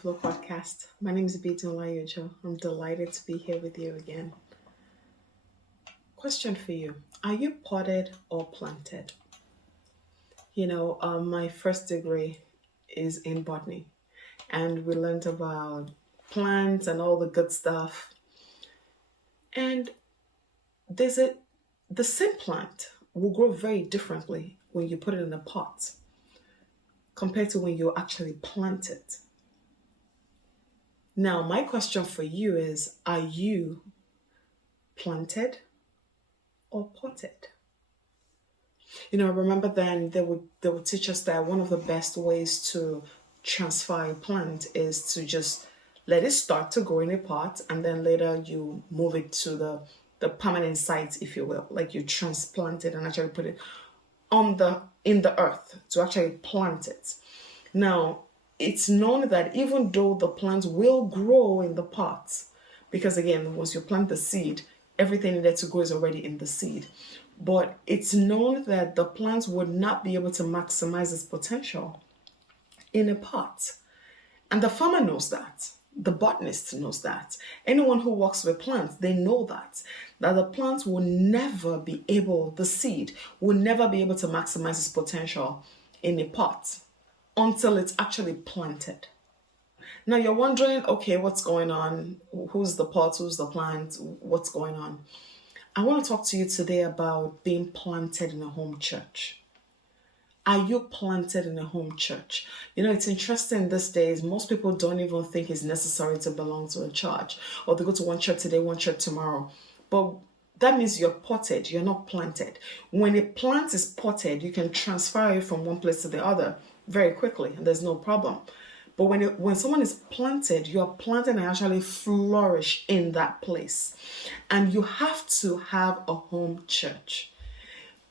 Flow podcast. My name is Layi-Ojo. I'm delighted to be here with you again. Question for you. Are you potted or planted? My first degree is in botany, and we learned about plants and all the good stuff. And there's a the same plant will grow very differently when you put it in a pot compared to when you actually plant it. Now, my question for you is, are you planted or potted? Remember then they would teach us that one of the best ways to transfer a plant is to just let it start to grow in a pot, and then later you move it to the permanent site, if you will, like you transplant it and actually put it in the earth to actually plant it. Now, it's known that even though the plant will grow in the pot, because again, once you plant the seed, everything needed to grow is already in the seed. But it's known that the plant would not be able to maximize its potential in a pot. And the farmer knows that. The botanist knows that. Anyone who works with plants, they know that the plant will never be able, the seed will never be able to maximize its potential in a pot until it's actually planted. Now you're wondering, okay, what's going on? Who's the pot? Who's the plant? What's going on? I want to talk to you today about being planted in a home church. Are you planted in a home church? It's interesting these days, most people don't even think it's necessary to belong to a church, or they go to one church today, one church tomorrow. But that means you're potted, you're not planted. When a plant is potted, you can transfer it from one place to the other very quickly, and there's no problem. But when someone is planted, you're planted and actually flourish in that place. And you have to have a home church.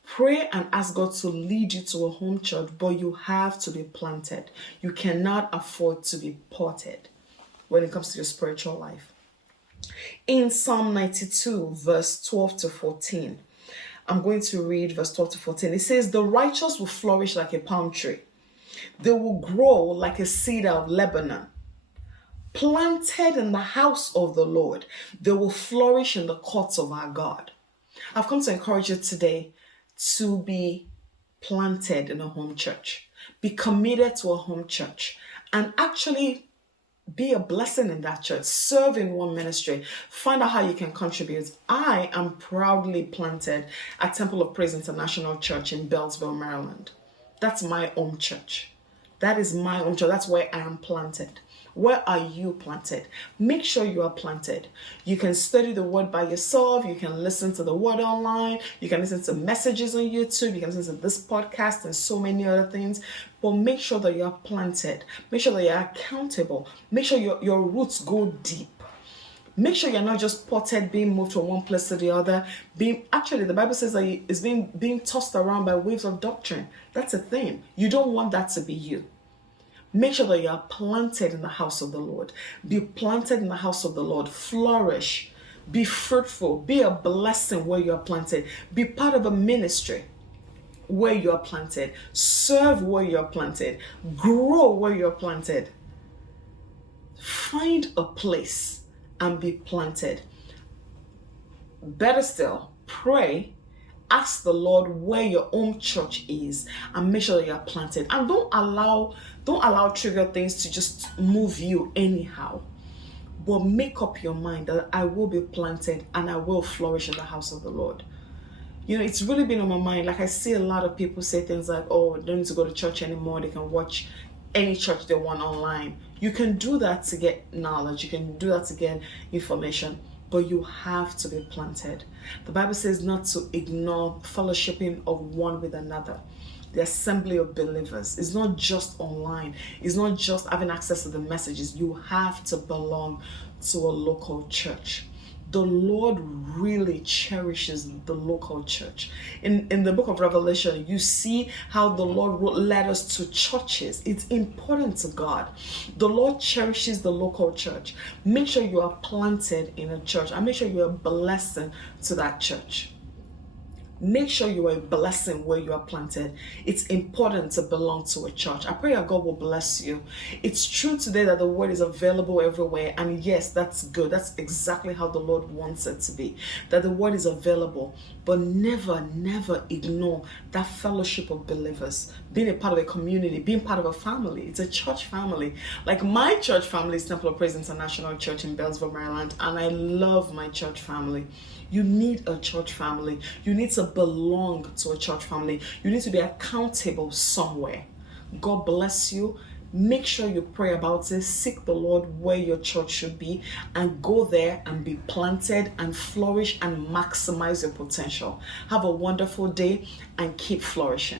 Pray and ask God to lead you to a home church, but you have to be planted. You cannot afford to be potted when it comes to your spiritual life. In Psalm 92, verse 12 to 14, I'm going to read verse 12 to 14. It says, "The righteous will flourish like a palm tree. They will grow like a cedar of Lebanon. Planted in the house of the Lord, they will flourish in the courts of our God." I've come to encourage you today to be planted in a home church. Be committed to a home church and actually be a blessing in that church. Serve in one ministry. Find out how you can contribute. I am proudly planted at Temple of Praise International Church in Beltsville, Maryland. That's my own church. That is my own church. That's where I am planted. Where are you planted? Make sure you are planted. You can study the word by yourself. You can listen to the word online. You can listen to messages on YouTube. You can listen to this podcast and so many other things. But make sure that you are planted. Make sure that you are accountable. Make sure your roots go deep. Make sure you're not just potted, being moved from one place to the other. The Bible says that it's being tossed around by waves of doctrine. That's a thing. You don't want that to be you. Make sure that you are planted in the house of the Lord. Be planted in the house of the Lord. Flourish. Be fruitful. Be a blessing where you are planted. Be part of a ministry where you are planted. Serve where you are planted. Grow where you are planted. Find a place and be planted. Better still, pray, ask the Lord where your own church is, and make sure that you are planted. And don't allow trigger things to just move you anyhow. But make up your mind that I will be planted and I will flourish in the house of the Lord. It's really been on my mind. Like, I see a lot of people say things like, oh, they don't need to go to church anymore. They can watch any church they want online. You can do that to get knowledge. You can do that to get information, but you have to be planted. The Bible says not to ignore fellowshipping of one with another. The assembly of believers is not just online. It's not just having access to the messages. You have to belong to a local church. The Lord really cherishes the local church. In the book of Revelation, you see how the Lord led us to churches. It's important to God. The Lord cherishes the local church. Make sure you are planted in a church and make sure you're a blessing to that church. Make sure you are a blessing where you are planted. It's important to belong to a church. I pray that God will bless you. It's true today that the word is available everywhere. And yes, that's good. That's exactly how the Lord wants it to be. That the word is available. But never, never ignore that fellowship of believers. Being a part of a community, being part of a family. It's a church family. Like my church family is Temple of Praise International Church in Beltsville, Maryland. And I love my church family. You need a church family. You need to belong to a church family. You need to be accountable somewhere. God bless you. Make sure you pray about it. Seek the Lord where your church should be and go there and be planted and flourish and maximize your potential. Have a wonderful day and keep flourishing.